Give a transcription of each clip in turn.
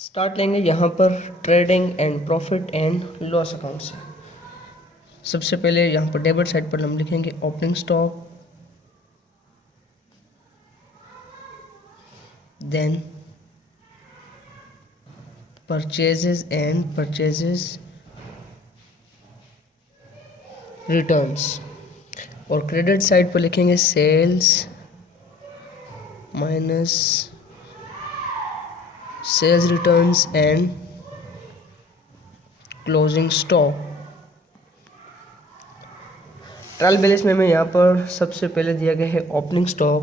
Start लेंगे यहाँ पर trading and profit and loss account से। सबसे पहले यहाँ पर डेबिट साइड पर हम लिखेंगे opening stock, then purchases and purchases returns, और क्रेडिट साइड पर लिखेंगे sales minus sales returns and closing stock. Trial balance में हमें यहाँ पर सबसे पहले दिया गया है ओपनिंग स्टॉक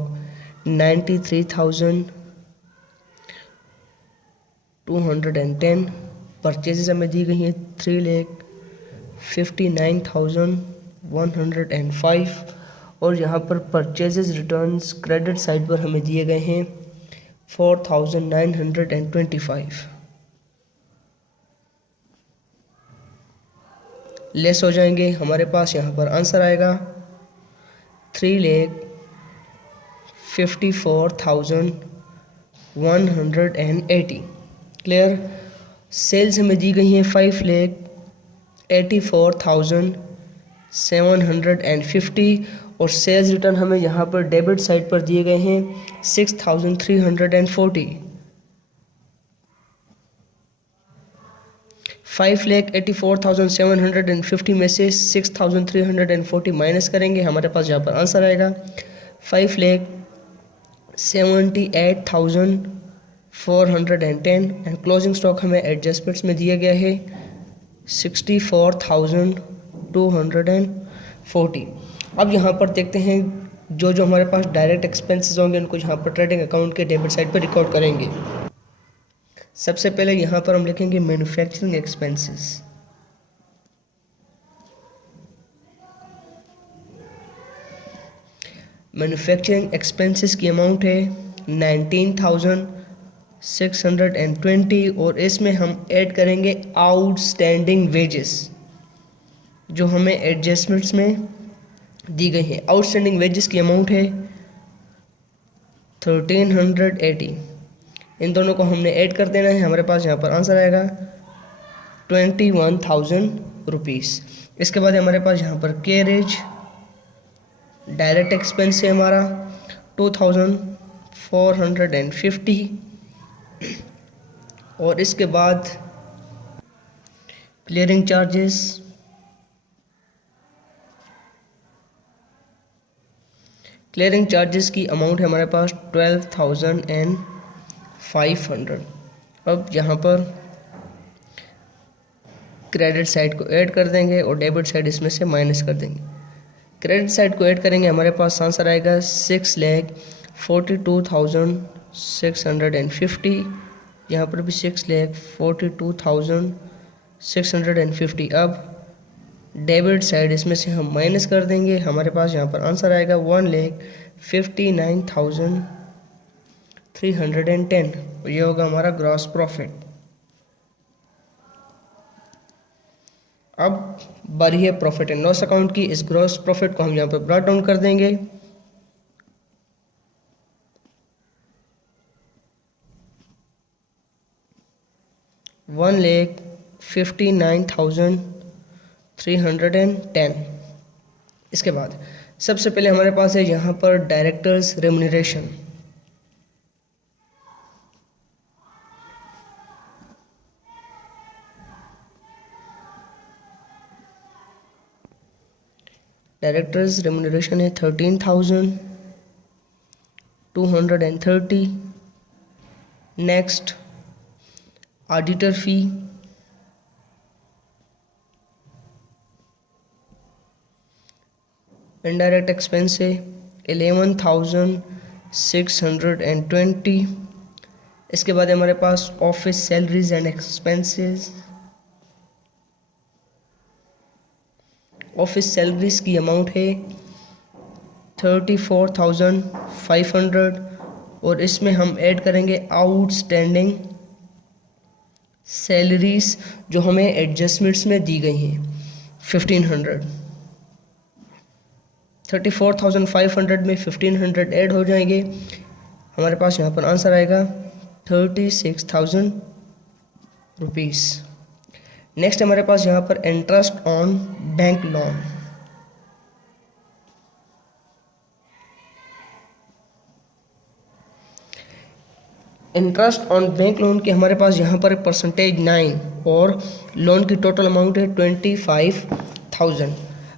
93,210, परचेजेस हमें दी गई हैं 3,59,105, और यहाँ पर परचेजेस रिटर्न्स क्रेडिट साइड पर हमें दिए गए हैं 4,925। लेस हो जाएंगे, हमारे पास यहाँ पर आंसर आएगा 3,54,180। क्लियर। सेल्स हमें दी गई हैं 5,84,750, और सेल्स रिटर्न हमें यहाँ पर डेबिट साइड पर दिए गए हैं 6,340। 5,84,750 में से 6,340 माइनस करेंगे, हमारे पास यहाँ पर आंसर आएगा 5,78,410, एंड क्लोजिंग स्टॉक हमें एडजस्टमेंट्स में दिया गया है 64,240। अब यहाँ पर देखते हैं जो जो हमारे पास डायरेक्ट एक्सपेंसेस होंगे उनको यहाँ पर ट्रेडिंग अकाउंट के डेबिट साइड पर रिकॉर्ड करेंगे। सबसे पहले यहाँ पर हम लिखेंगे मैन्युफैक्चरिंग एक्सपेंसेस। मैन्युफैक्चरिंग एक्सपेंसेस की अमाउंट है 19,620, और इसमें हम ऐड करेंगे आउटस्टैंडिंग वेजेस जो हमें एडजस्टमेंट्स में दी गई है। आउटस्टैंडिंग वेजेस की अमाउंट है 1,380। इन दोनों को हमने ऐड कर देना है, हमारे पास यहाँ पर आंसर आएगा 21,000 रुपीज़। इसके बाद हमारे पास यहाँ पर कैरेज डायरेक्ट एक्सपेंस है हमारा 2,450, और इसके बाद क्लियरिंग चार्जेस की अमाउंट है हमारे पास 12,500। अब यहाँ पर क्रेडिट साइड को ऐड कर देंगे और डेबिट साइड इसमें से माइनस कर देंगे। क्रेडिट साइड को ऐड करेंगे, हमारे पास आंसर आएगा 6,42,650। यहाँ पर भी 6,42,650। अब डेबिट साइड इसमें से हम माइनस कर देंगे, हमारे पास यहाँ पर आंसर आएगा 1,59,310। ये होगा हमारा ग्रॉस प्रॉफिट। अब बारी है प्रॉफिट एंड लॉस अकाउंट की। इस ग्रॉस प्रॉफिट को हम यहाँ पर ब्रॉट डाउन कर देंगे। $1,59,310। इसके बाद सबसे पहले हमारे पास है यहाँ पर डायरेक्टर्स रेम्यूनरेशन। डायरेक्टर्स रेम्यूनरेशन है 13,230। Next auditor fee, indirect expense है 11,620। इसके बाद हमारे पास office salaries and expenses. Office salaries की अमाउंट है 34,500, और इसमें हम ऐड करेंगे आउटस्टैंडिंग सैलरीज जो हमें एडजस्टमेंट्स में दी गई हैं 1,500। 34,500 में 1,500 ऐड हो जाएंगे, हमारे पास यहाँ पर आंसर आएगा 36,000 रुपीस। नेक्स्ट हमारे पास यहाँ पर interest on bank loan. Interest on bank loan की हमारे पास यहाँ पर परसेंटेज 9 और लोन की टोटल अमाउंट है 25,000।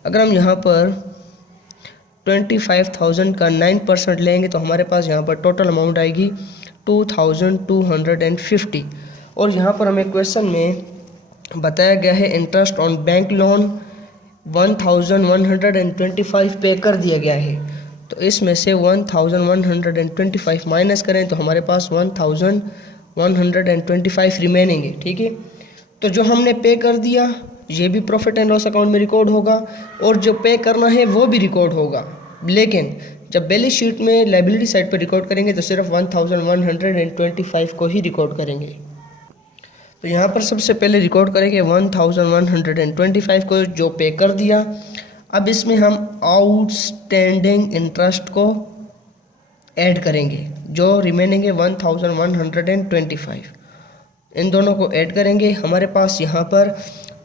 अगर हम यहाँ पर 25,000 का 9% लेंगे तो हमारे पास यहाँ पर टोटल अमाउंट आएगी 2,250। और यहाँ पर हमें क्वेश्चन में बताया गया है इंटरेस्ट ऑन बैंक लोन 1,125 पे कर दिया गया है, तो इसमें से 1,125 माइनस करें तो हमारे पास 1,125 रिमेनिंग है। ठीक है, तो जो हमने पे कर दिया ये भी प्रॉफिट एंड लॉस अकाउंट में रिकॉर्ड होगा और जो पे करना है वो भी रिकॉर्ड होगा, लेकिन जब बैलेंस शीट में लायबिलिटी साइड पर रिकॉर्ड करेंगे तो सिर्फ 1,125 को ही रिकॉर्ड करेंगे। तो यहाँ पर सबसे पहले रिकॉर्ड करेंगे 1,125 को जो पे कर दिया। अब इसमें हम आउटस्टैंडिंग इंटरेस्ट को ऐड करेंगे, जो रिमेनिंग है 1,125, इन दोनों को ऐड करेंगे। हमारे पास यहाँ पर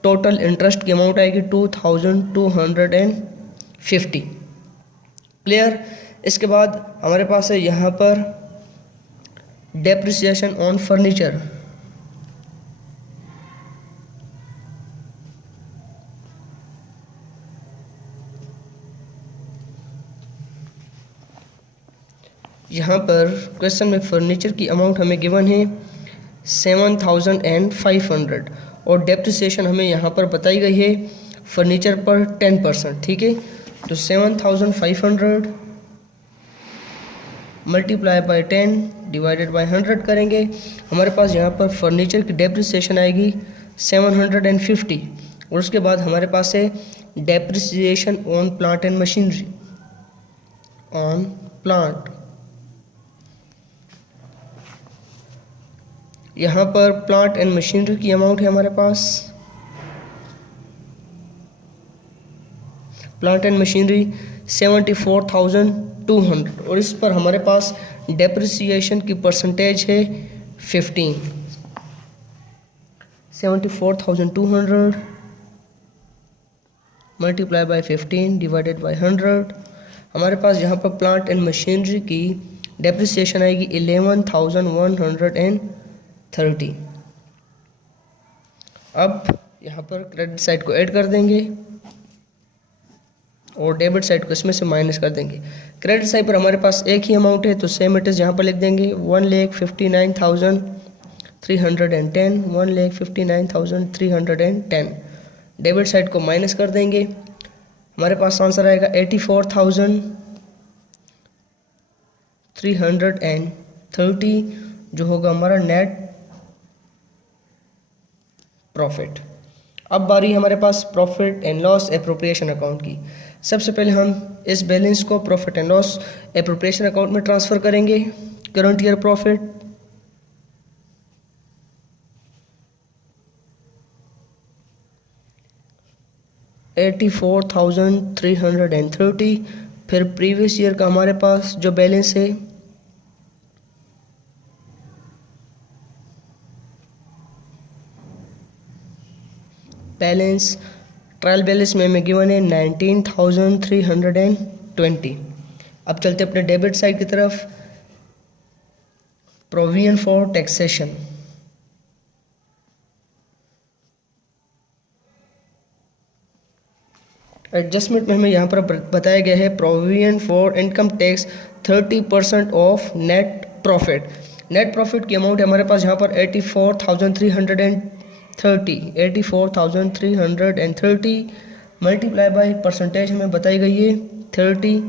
टोटल इंटरेस्ट की अमाउंट आएगी 2,250। क्लियर। इसके बाद हमारे पास है यहाँ पर डेप्रिसिएशन ऑन फर्नीचर। यहाँ पर क्वेश्चन में फर्नीचर की अमाउंट हमें गिवन है 7,500 और डेप्रिसिएशन हमें यहाँ पर बताई गई है फर्नीचर पर 10%। ठीक है, तो 7,500 मल्टीप्लाई बाय 10 डिवाइडेड बाय 100 करेंगे। हमारे पास यहाँ पर फर्नीचर की डेप्रिसिएशन आएगी 750 और उसके बाद हमारे पास है depreciation on plant and machinery. On plant यहाँ पर प्लांट एंड मशीनरी की अमाउंट है हमारे पास, प्लांट एंड मशीनरी 74,200 और इस पर हमारे पास डेप्रिसिएशन की परसेंटेज है 15। 74,200 मल्टीप्लाई बाय 15 डिवाइडेड बाय 100। हमारे पास यहाँ पर प्लांट एंड मशीनरी की डेप्रिसिएशन आएगी 11,130। अब यहाँ पर क्रेडिट साइड को ऐड कर देंगे और डेबिट साइड को इसमें से माइनस कर देंगे। क्रेडिट साइड पर हमारे पास एक ही अमाउंट है तो सेम इट इज़ यहाँ पर लिख देंगे 1,59,310 1,59,310। डेबिट साइड को माइनस कर देंगे, हमारे पास आंसर आएगा 84,330 जो होगा हमारा नेट प्रॉफिट। अब बारी हमारे पास profit and loss appropriation account की। सबसे पहले हम इस बैलेंस को profit and loss appropriation account में ट्रांसफ़र करेंगे। करंट ईयर प्रॉफिट $84,330, फिर प्रीवियस ईयर का हमारे पास जो बैलेंस है बैलेंस ट्रायल बैलेंस में हमें गिवन है 19,320। अब चलते अपने डेबिट साइड की तरफ। प्रोविजन फॉर टैक्सेशन एडजस्टमेंट में हमें यहाँ पर बताया गया है provision for income tax 30% of net profit. Net profit की अमाउंट है हमारे पास यहाँ पर 84,330 मल्टीप्लाई बाय परसेंटेज हमें बताई गई है 30,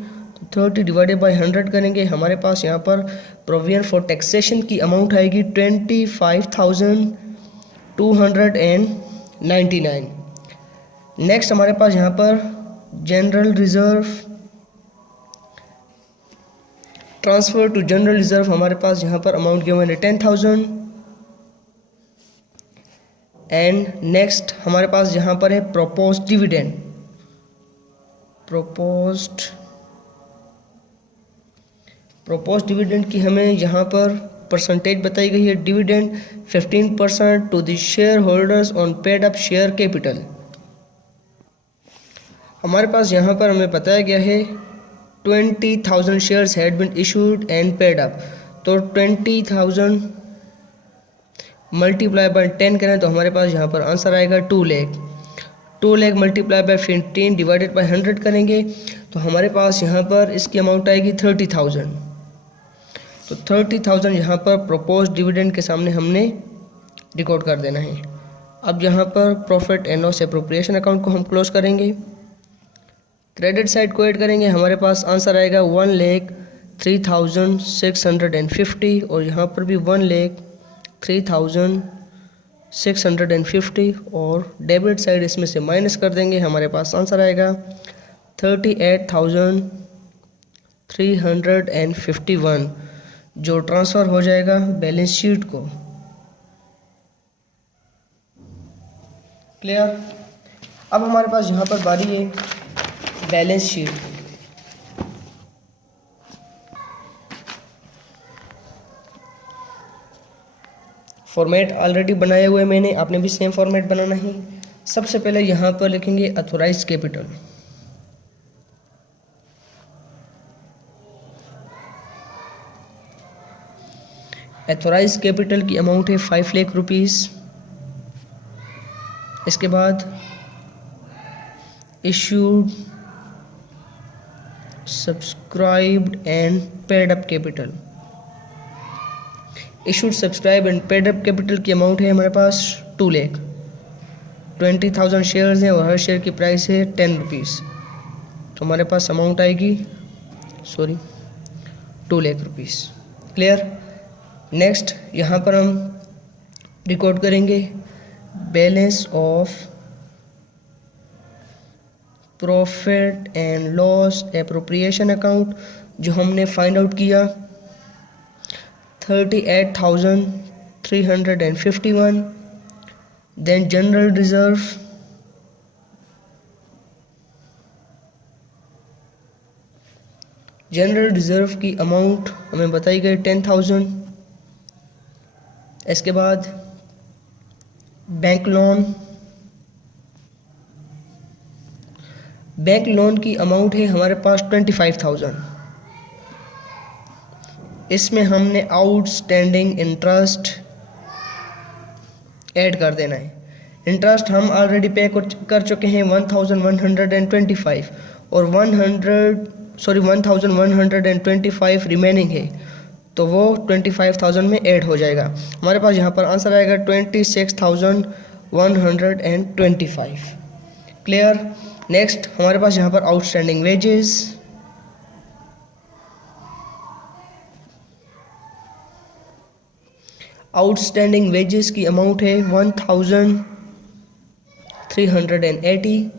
तो 30 डिवाइडेड बाय 100 करेंगे। हमारे पास यहाँ पर प्रोविजन फॉर टैक्सेशन की अमाउंट आएगी 25,299। नेक्स्ट हमारे पास यहाँ पर general reserve transfer to general reserve, हमारे पास यहाँ पर अमाउंट गिवन है 10,000। एंड नेक्स्ट हमारे पास यहाँ पर है प्रोपोज्ड डिविडेंड। प्रोपोज्ड डिविडेंड की हमें यहाँ पर परसेंटेज बताई गई है। Dividend 15% to the shareholders on paid up share capital. हमारे पास यहाँ पर हमें बताया गया है 20,000 shares had been issued and paid up, तो 20,000 मल्टीप्लाई बाय 10 करें तो हमारे पास यहाँ पर आंसर आएगा 2 lakh. 2 lakh multiply by 15 divided by 100 करेंगे तो हमारे पास यहाँ पर इसकी अमाउंट आएगी 30,000। तो 30,000 यहाँ पर प्रपोज डिविडेंड के सामने हमने रिकॉर्ड कर देना है। अब यहाँ पर profit and loss appropriation account को हम क्लोज करेंगे, क्रेडिट साइड को ऐड करेंगे, हमारे पास आंसर आएगा 1,03,650 और यहाँ पर भी 1,03,650 और डेबिट साइड इसमें से माइनस कर देंगे, हमारे पास आंसर आएगा 38,351 जो ट्रांसफ़र हो जाएगा बैलेंस शीट को। क्लियर। अब हमारे पास यहाँ पर बारी है बैलेंस शीट। फॉर्मेट ऑलरेडी बनाए हुए मैंने, आपने भी सेम फॉर्मेट बनाना है। सबसे पहले यहाँ पर लिखेंगे ऑथोराइज कैपिटल। ऑथोराइज कैपिटल की अमाउंट है 5 लाख रुपीज़। इसके बाद issued, subscribed and paid up capital. Issued, subscribe and paid up capital की अमाउंट है हमारे पास 2 लाख। 20,000 शेयर्स हैं और हर शेयर की प्राइस है 10 रुपीज़, तो हमारे पास अमाउंट आएगी 2 लाख रुपीज़। क्लियर। नेक्स्ट यहाँ पर हम रिकॉर्ड करेंगे balance of profit and loss appropriation account जो हमने फाइंड आउट किया 38,351। Then general reserve, general reserve की अमाउंट हमें बताई गई 10,000। इसके बाद बैंक लोन, बैंक लोन की अमाउंट है हमारे पास 25,000। इसमें हमने आउटस्टैंडिंग इंटरेस्ट ऐड कर देना है। इंटरेस्ट हम ऑलरेडी पे कर चुके हैं 1,125 और 1,125 रिमेनिंग है, तो वो 25,000 में ऐड हो जाएगा। हमारे पास यहाँ पर आंसर आएगा 26,125। क्लियर। नेक्स्ट हमारे पास यहाँ पर आउटस्टैंडिंग वेजेस, आउटस्टैंडिंग वेजेस की अमाउंट है 1,380।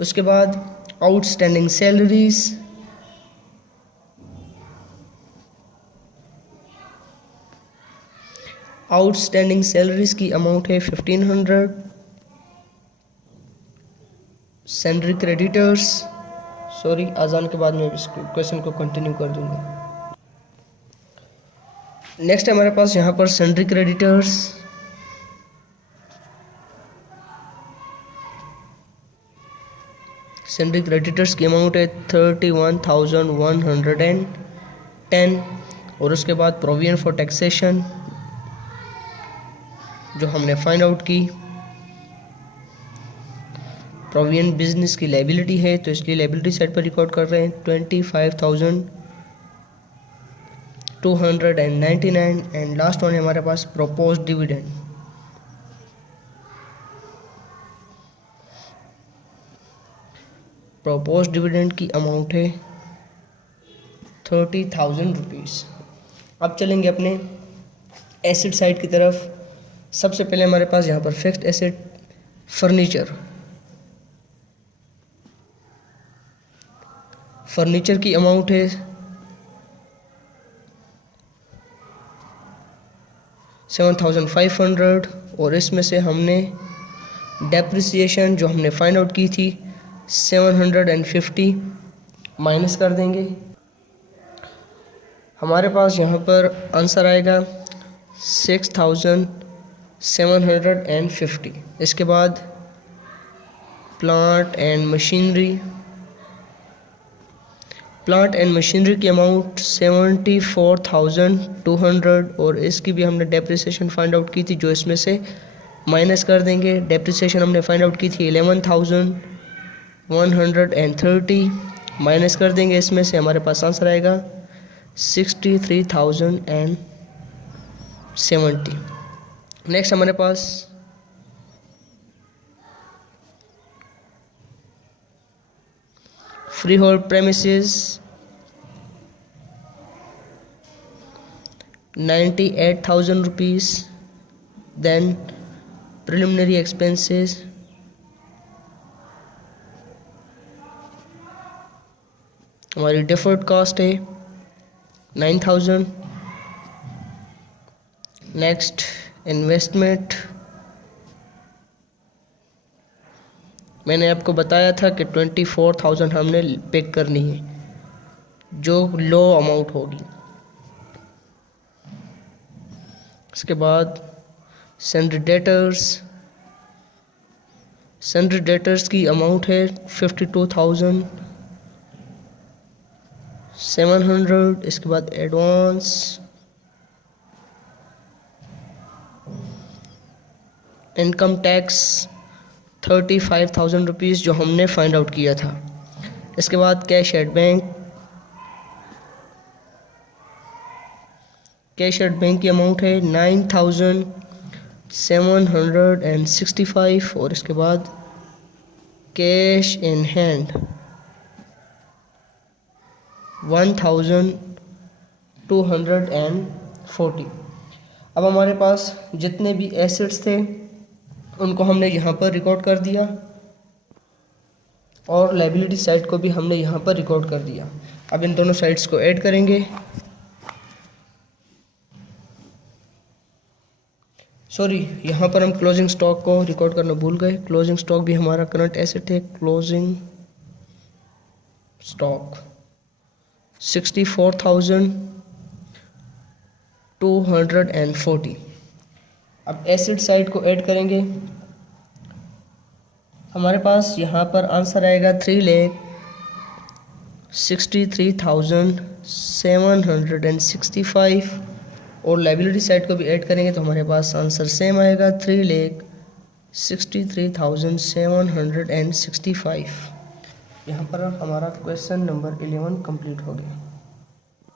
उसके बाद आउटस्टैंडिंग सैलरीज, आउटस्टैंडिंग सैलरीज की अमाउंट है 1,500। सैलरी क्रेडिटर्स, सॉरी अजान के बाद मैं इस क्वेश्चन को कंटिन्यू कर दूंगा। नेक्स्ट हमारे पास यहाँ पर सैलरी क्रेडिटर्स, सैलरी क्रेडिटर्स की अमाउंट है 31,110 और उसके बाद प्रोविजन फॉर टैक्सेशन जो हमने फाइंड आउट की, प्रोविजन बिजनेस की लायबिलिटी है तो इसलिए लायबिलिटी साइड पर रिकॉर्ड कर रहे हैं 25,299 एंड लास्ट वन है हमारे पास प्रोपोज डिविडेंड। प्रोपोज डिविडेंड की अमाउंट है 30,000 रुपीज़। अब चलेंगे अपने एसेट साइड की तरफ। सबसे पहले हमारे पास यहाँ पर फिक्स्ड एसेट फर्नीचर, फर्नीचर की अमाउंट है 7,500 और इसमें से हमने डेप्रिसिएशन जो हमने फाइंड आउट की थी 750 माइनस कर देंगे। हमारे पास यहाँ पर आंसर आएगा 6,750। इसके बाद प्लांट एंड मशीनरी की अमाउंट 74,200 और इसकी भी हमने डेप्रिसिएशन फाइंड आउट की थी, जो इसमें से माइनस कर देंगे। डेप्रिसिएशन हमने फाइंड आउट की थी 11,130, माइनस कर देंगे इसमें से, हमारे पास आंसर आएगा 63,070। नेक्स्ट हमारे पास freehold premises 98,000 rupees, then preliminary expenses हमारी deferred cost है 9,000। नेक्स्ट इन्वेस्टमेंट, मैंने आपको बताया था कि 24,000 हमने पिक करनी है, जो लो अमाउंट होगी। इसके बाद सन्ड्री डेटर्स की अमाउंट है 52,700। इसके बाद एडवांस, इनकम टैक्स 35,000 रुपीज़ जो हमने फाइंड आउट किया था। इसके बाद कैश एट बैंक की अमाउंट है 9,765 और इसके बाद कैश इन हैंड 1,240। अब हमारे पास जितने भी एसेट्स थे उनको हमने यहाँ पर रिकॉर्ड कर दिया और लायबिलिटी साइड को भी हमने यहाँ पर रिकॉर्ड कर दिया। अब इन दोनों साइड्स को ऐड करेंगे। सॉरी, यहाँ पर हम क्लोजिंग स्टॉक को रिकॉर्ड करना भूल गए। क्लोजिंग स्टॉक भी हमारा करंट एसेट है। Closing stock 64,240। अब एसेट साइड को ऐड करेंगे। हमारे पास यहाँ पर आंसर आएगा 3,63,765 और लायबिलिटी साइड को भी ऐड करेंगे तो हमारे पास आंसर सेम आएगा 3,63,765। यहाँ पर हमारा क्वेश्चन नंबर 11 कंप्लीट हो गया।